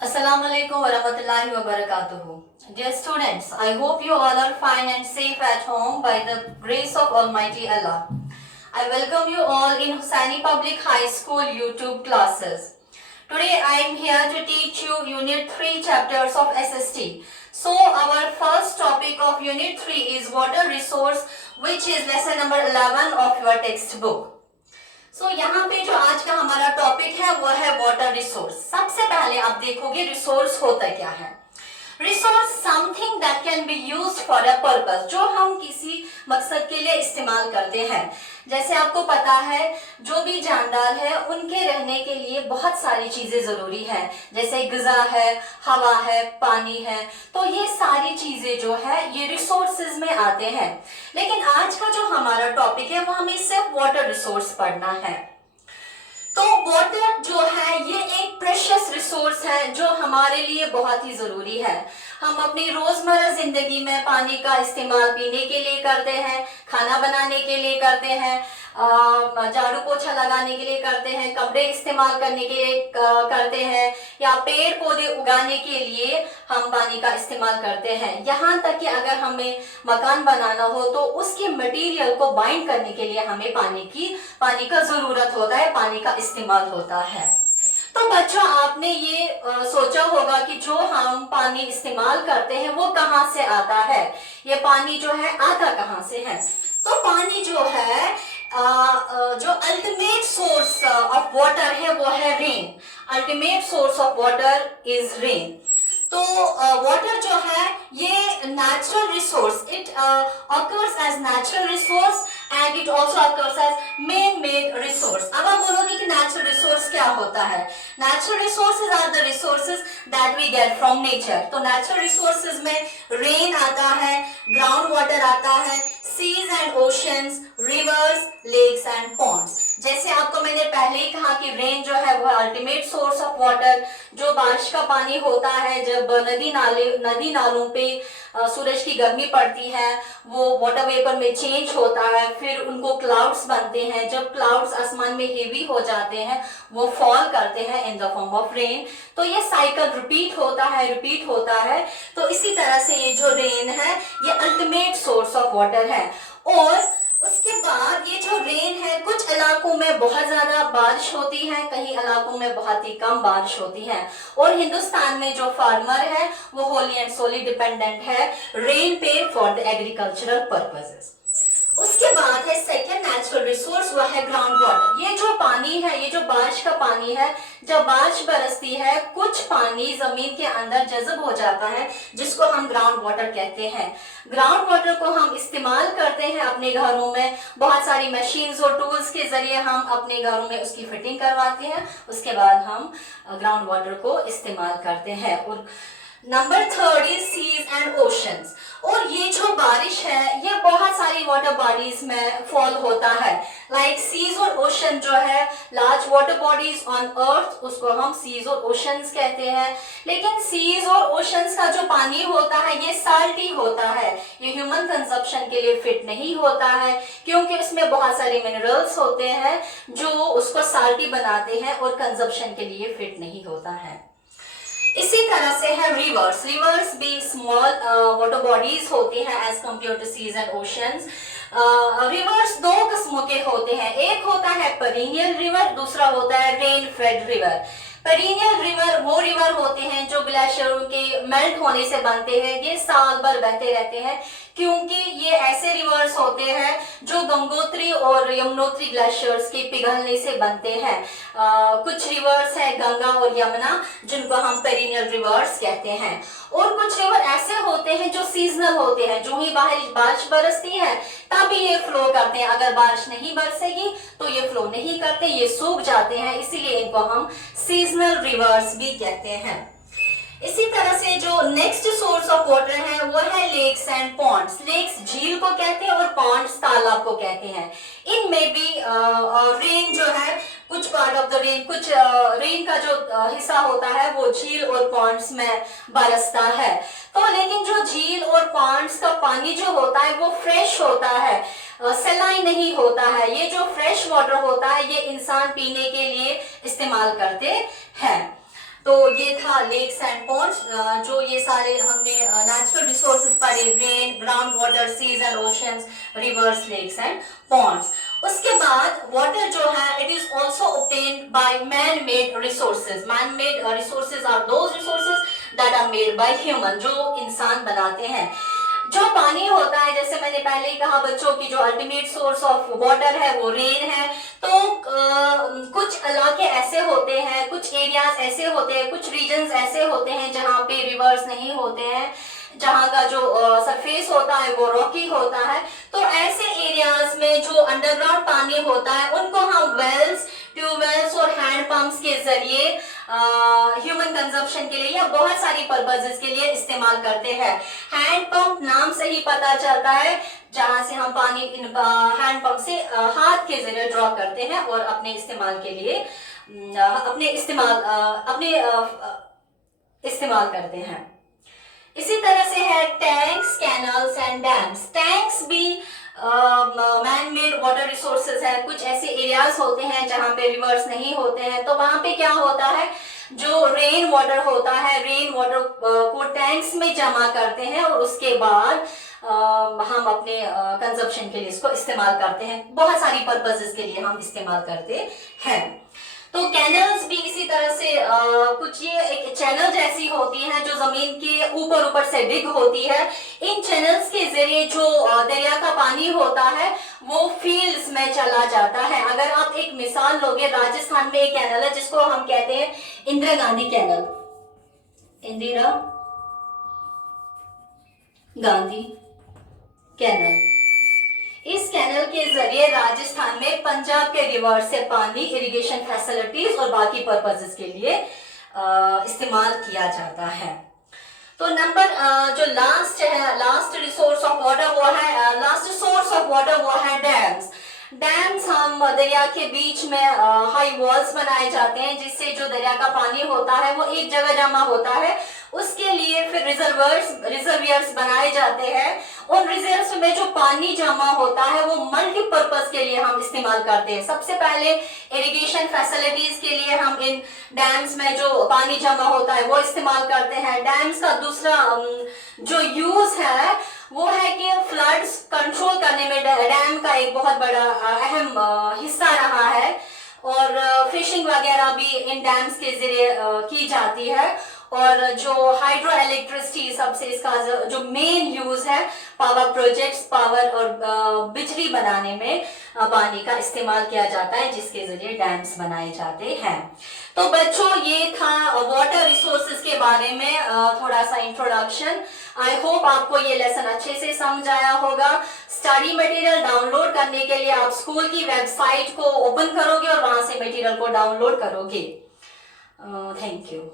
Assalamu alaikum warahmatullahi wabarakatuh. Dear students, I hope you all are fine and safe at home by the grace of Almighty Allah. I welcome you all in Hussaini Public High School YouTube classes. Today I am here to teach you Unit 3 chapters of SST. So our first topic of Unit 3 is water resource, which is lesson number 11 of your textbook. यहाँ पे जो आज का हमारा topic है वो है water resource. सबसे पहले आप देखोगे रिसोर्स होता क्या है। Resource something that can be used for a purpose, जो हम किसी मकसद के लिए इस्तेमाल करते हैं। जैसे आपको पता है जो भी जानदार है उनके रहने के लिए बहुत सारी चीजें जरूरी है, जैसे ग़िज़ा है, हवा है, पानी है। तो ये सारी चीजें जो है ये रिसोर्सेज में आते हैं। लेकिन आज का जो हमारा टॉपिक है वो हमें सिर्फ वाटर रिसोर्स पढ़ना है। तो वाटर जो है ये एक प्रेशियस रिसोर्स है जो हमारे लिए बहुत ही जरूरी है। हम अपनी रोजमर्रा जिंदगी में पानी का इस्तेमाल पीने के लिए करते हैं, खाना बनाने के लिए करते हैं, झाड़ू पोछा लगाने के लिए करते हैं, कपड़े इस्तेमाल करने के लिए करते हैं, या पेड़ पौधे उगाने के लिए हम पानी का इस्तेमाल करते हैं। यहाँ तक कि अगर हमें मकान बनाना हो तो उसके मटेरियल को बाइंड करने के लिए हमें पानी का जरूरत होता है, पानी का इस्तेमाल होता है। तो बच्चों आपने ये सोचा होगा कि जो हम पानी इस्तेमाल करते हैं वो कहाँ से आता है, ये पानी जो है आता कहाँ से है। तो पानी जो है जो अल्टीमेट सोर्स ऑफ वाटर है वो है rain. Ultimate source of water is rain. तो वाटर जो है ये natural resource, it occurs as natural resource and it also occurs as man made resource. अब आप बोलोगे कि नेचुरल रिसोर्स क्या होता है। Natural resources are the resources that we get from nature. तो नेचुरल रिसोर्सेज में रेन आता है, ग्राउंड वाटर आता है, seas and oceans, rivers, lakes and ponds. जैसे आपको मैंने पहले ही कहा कि रेन जो है वो अल्टीमेट सोर्स ऑफ वाटर, जो बारिश का पानी होता है जब नदी नालों पे सूरज की गर्मी पड़ती है वो वाटर वेपर में चेंज होता है, फिर उनको क्लाउड्स बनते हैं। जब क्लाउड्स आसमान में हेवी हो जाते हैं वो फॉल करते हैं in the form of rain. तो ये साइकिल रिपीट होता है। तो इसी तरह से ये जो रेन है ये अल्टीमेट सोर्स ऑफ वाटर है। और उसके बाद ये जो रेन है कुछ इलाकों में बहुत ज्यादा बारिश होती है, कहीं इलाकों में बहुत ही कम बारिश होती है। और हिंदुस्तान में जो फार्मर है वो होली एंड सोली डिपेंडेंट है रेन पे फॉर द एग्रीकल्चरल पर्पसेस। उसके बाद है सेकेंड नेचुरल रिसोर्स, वह है ग्राउंड वाटर। ये जो पानी है, ये जो बारिश का पानी है, जब बारिश बरसती है कुछ पानी जमीन के अंदर जज़ब हो जाता है जिसको हम ग्राउंड वाटर कहते हैं। ग्राउंड वाटर को हम इस्तेमाल करते हैं अपने घरों में, बहुत सारी मशीन्स और टूल्स के जरिए हम अपने घरों में उसकी फिटिंग करवाते हैं। उसके बाद हम ग्राउंड वाटर को इस्तेमाल करते हैं। और number third is seas and oceans. और ये जो बारिश है ये बहुत सारी वाटर बॉडीज में फॉल होता है, लाइक सीज और ओशन जो है large water bodies on earth, उसको हम सीज और ओशंस कहते हैं। लेकिन सीज और ओशंस का जो पानी होता है ये साल्टी होता है, ये ह्यूमन कंजप्शन के लिए फिट नहीं होता है क्योंकि उसमें बहुत सारे मिनरल्स होते हैं जो उसको साल्टी बनाते हैं और कंजप्शन के लिए फिट नहीं होता है। इसी तरह से है रिवर्स। रिवर्स भी स्मॉल वाटर बॉडीज होती हैं as compared to seas and oceans. Rivers दो किस्मों के होते हैं, एक होता है पेरिनियल रिवर, दूसरा होता है rain fed river. Perennial river वो रिवर होते हैं जो ग्लेशियरों के मेल्ट होने से बनते हैं, ये साल भर बहते रहते हैं क्योंकि ये ऐसे रिवर्स होते हैं जो गंगोत्री और यमुनोत्री ग्लेशियर्स के पिघलने से बनते हैं। कुछ रिवर्स है गंगा और यमुना जिनको हम पेरिनियल रिवर्स कहते हैं। और कुछ रिवर ऐसे होते हैं जो सीजनल होते हैं, जो ही बारिश बरसती है तभी ये फ्लो करते हैं, अगर बारिश नहीं बरसेगी तो ये फ्लो नहीं करते, ये सूख जाते हैं, इसीलिए इनको हम सीजनल रिवर्स भी कहते हैं। इसी तरह से जो नेक्स्ट सोर्स ऑफ वाटर है वो है लेक्स एंड पॉन्ड्स। लेक्स झील को कहते हैं और पॉन्ड्स तालाब को कहते हैं। इनमें भी रेन जो है कुछ पार्ट ऑफ द रेन, कुछ रेन का जो हिस्सा होता है वो झील और पॉन्ड्स में बरसता है। तो लेकिन जो झील और पॉन्ड्स का पानी जो होता है वो फ्रेश होता है, सलाइन नहीं होता है। ये जो फ्रेश वाटर होता है ये इंसान पीने के लिए इस्तेमाल करते हैं। तो ये था लेक्स एंड पॉन्ड्स, जो ये सारे हमने नेचुरल रिसोर्सेज पढ़े, rain, ground water, seas and oceans, rivers, lakes and ponds. उसके बाद वाटर जो है it is also obtained by man made resources. Man made resources are those resources that are made by human, जो इंसान बनाते हैं। जो पानी होता है, जैसे मैंने पहले ही कहा बच्चों की, जो अल्टीमेट सोर्स ऑफ वाटर है वो रेन है। तो कुछ इलाके ऐसे होते हैं, कुछ एरियाज ऐसे होते हैं, कुछ रीजन्स ऐसे होते हैं जहाँ पे रिवर्स नहीं होते हैं, जहाँ का जो सरफेस होता है वो रॉकी होता है। तो ऐसे एरियाज में जो अंडरग्राउंड पानी होता है उनको हम वेल्स, ट्यूबवेल्स और हैंड पंप्स के जरिए ह्यूमन कंजप्शन के लिए या बहुत सारी पर्पजेस के लिए इस्तेमाल करते हैं। हैंड पंप नाम से ही पता चलता है, जहां से हम पानी हैंड पंप से हाथ के जरिए ड्रॉ करते हैं और अपने इस्तेमाल के लिए इस्तेमाल करते हैं। इसी तरह से है tanks, canals and dams. Tanks भी मैन मेड वाटर रिसोर्सेज है। कुछ ऐसे एरियाज होते हैं जहाँ पे रिवर्स नहीं होते हैं, तो वहां पे क्या होता है, जो रेन वाटर होता है, रेन वाटर को टैंक्स में जमा करते हैं और उसके बाद हम अपने कंजप्शन के लिए इसको इस्तेमाल करते हैं। बहुत सारी पर्पसेस के लिए हम इस्तेमाल करते हैं। तो कैनल्स भी इसी तरह से कुछ ये एक चैनल जैसी होती है जो जमीन के ऊपर ऊपर से डिग होती है। इन चैनल्स के जरिए जो दरिया का पानी होता है वो फील्ड्स में चला जाता है। अगर आप एक मिसाल लोगे, राजस्थान में एक कैनल है जिसको हम कहते हैं इंदिरा गांधी कैनल, इंदिरा गांधी कैनल। इस कैनल के जरिए राजस्थान में पंजाब के रिवर से पानी इरिगेशन फैसिलिटीज और बाकी पर्पसेस के लिए इस्तेमाल किया जाता है। तो नंबर जो लास्ट है, लास्ट रिसोर्स ऑफ वाटर वो है, लास्ट सोर्स ऑफ वाटर वो है डैम्स। डैम्स हम दरिया के बीच में हाई वॉल्स बनाए जाते हैं जिससे जो दरिया का पानी होता है वो एक जगह जमा होता है। उसके लिए फिर रिजर्वियर्स बनाए जाते हैं। उन रिजर्व्स में जो पानी जमा होता है वो मल्टीपर्पज के लिए हम इस्तेमाल करते हैं। सबसे पहले इरिगेशन फैसिलिटीज के लिए हम इन डैम्स में जो पानी जमा होता है वो इस्तेमाल करते हैं। डैम्स का दूसरा जो यूज है वो है कि फ्लड्स कंट्रोल करने में डैम का एक बहुत बड़ा अहम हिस्सा रहा है और फिशिंग वगैरह भी इन डैम्स के जरिए की जाती है। और जो हाइड्रो इलेक्ट्रिसिटी, सबसे इसका जो मेन यूज है पावर प्रोजेक्ट्स, पावर और बिजली बनाने में पानी का इस्तेमाल किया जाता है जिसके जरिए डैम्स बनाए जाते हैं। तो बच्चों ये था वाटर रिसोर्सेज के बारे में थोड़ा सा इंट्रोडक्शन। आई होप आपको ये लेसन अच्छे से समझ आया होगा। स्टडी मटेरियल डाउनलोड करने के लिए आप स्कूल की वेबसाइट को ओपन करोगे और वहां से मटेरियल को डाउनलोड करोगे। Thank you.